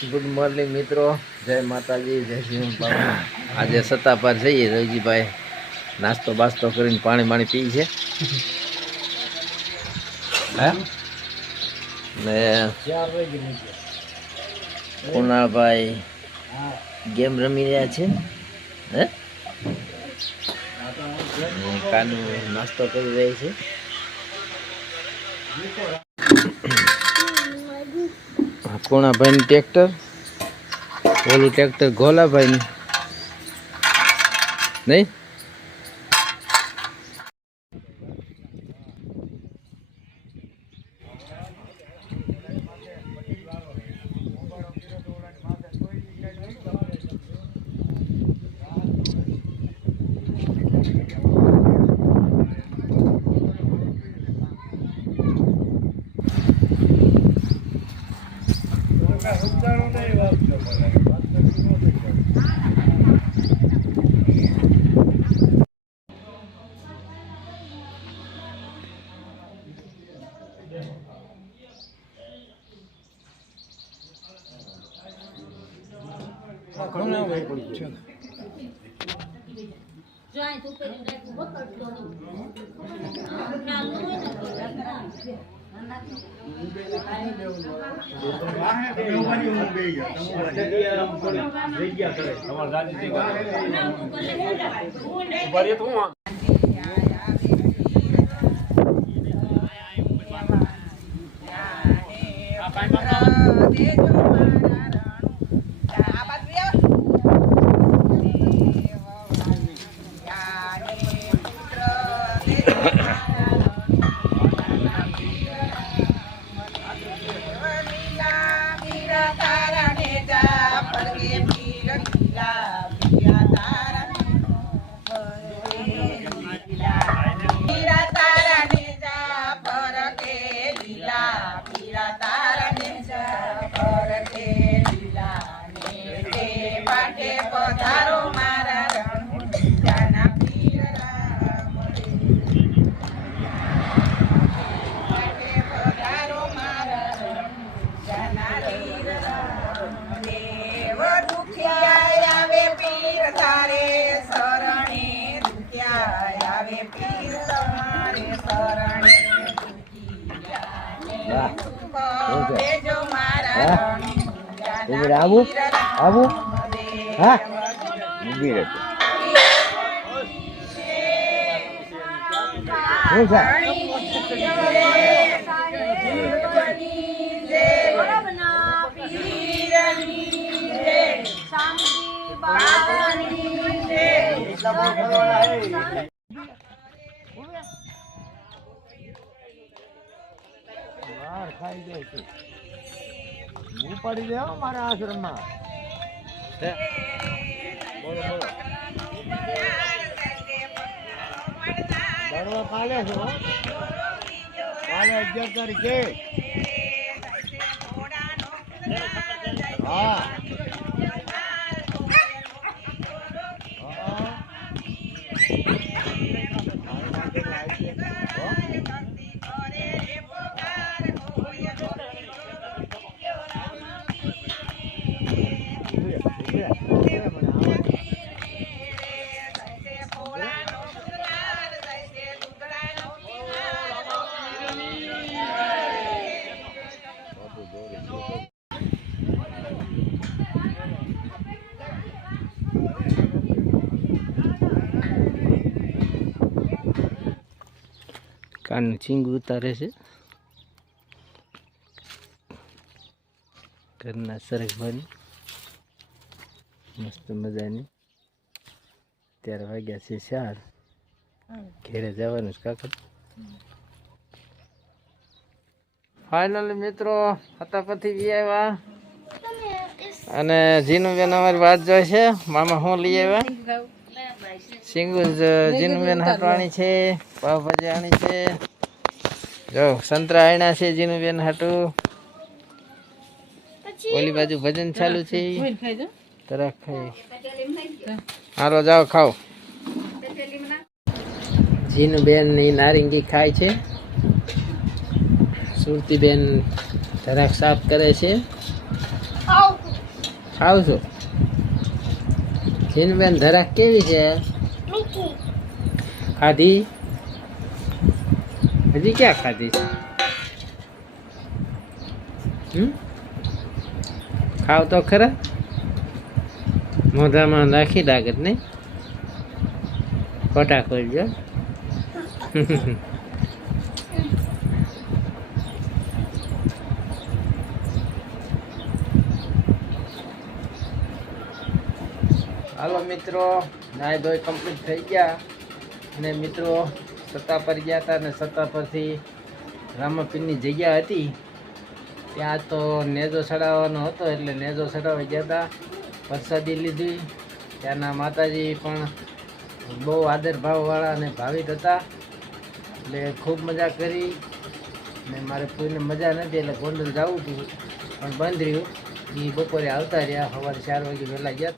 Good morning મિત્રો, જય માતાજી, જય શ્રી બાબા. આજે સત્તા પર જઈએ. રવજીભાઈ નાસ્તો બાસ્તો કરીને પાણી પી છે ને કુણાલભાઈ ગેમ રમી રહ્યા છે હે. કાનુ નાસ્તો કરી રહી છે. કુણાભાઈનું ટ્રેક્ટર, ઓલું ટ્રેક્ટર ગોલાભાઈનું નહીં. આવું આવું હા ઉભી રહે ખાઈ જાય છે. ઉપાડી દેવા મારા આશ્રમમાં. બોલો બોલો બરોબર. કાલે છો, કાલે 11 તારીખે. હા કાનનું છીંગું ઉતારે છે ઘરના સરગવાની મસ્ત મજાની. ત્યારે વાગ્યા છે 4. ઘેરે જવાનું છે કાકા. ફાઇનલી મિત્રો હતા પછી લઈ આવ્યા અને જીનુબેન અમારી વાત જોઈ છે. મામા હું લઈ આવ્યા? સિંગુ જીનુબેન હાટવાણી છે, પાવભાજી આણી છે. જો સંતરા આણ્યા છે જીનુબેન હાટું. ઓલી બાજુ ભજન ચાલુ છે. તરફ ખાઈ હાલો જાઓ ખાઓ. જીનુબેન ની નારંગી ખાય છે. સુરતીબેન જરાક સાફ કરે છે. ખાવ છો? જીનબેન ધરાક કેવી છે? ખાધી? હજી ક્યાં ખાધી છે? ખાવ તો ખરા, મોઢામાં નાખી લાગે નહીં, ખોટા ખોલજો. હાલો મિત્રો, નાઈ ધોઈ કમ્પ્લીટ થઈ ગયા અને મિત્રો સત્તા પર ગયા હતા અને સત્તા પરથી રામાપીરની જગ્યા હતી ત્યાં તો નેજો ચડાવવાનો હતો એટલે નેજો ચડાવવા ગયા હતા. પ્રસાદી લીધી. ત્યાંના માતાજી પણ બહુ આદર ભાવવાળા અને ભાવિક હતા એટલે ખૂબ મજા કરી. ને મારે કોઈને મજા નથી એટલે ગોંડલ જવું હતું પણ બંધ રહ્યું. એ બપોરે આવતા રહ્યા, સવારે 4 વાગે વહેલા ગયા.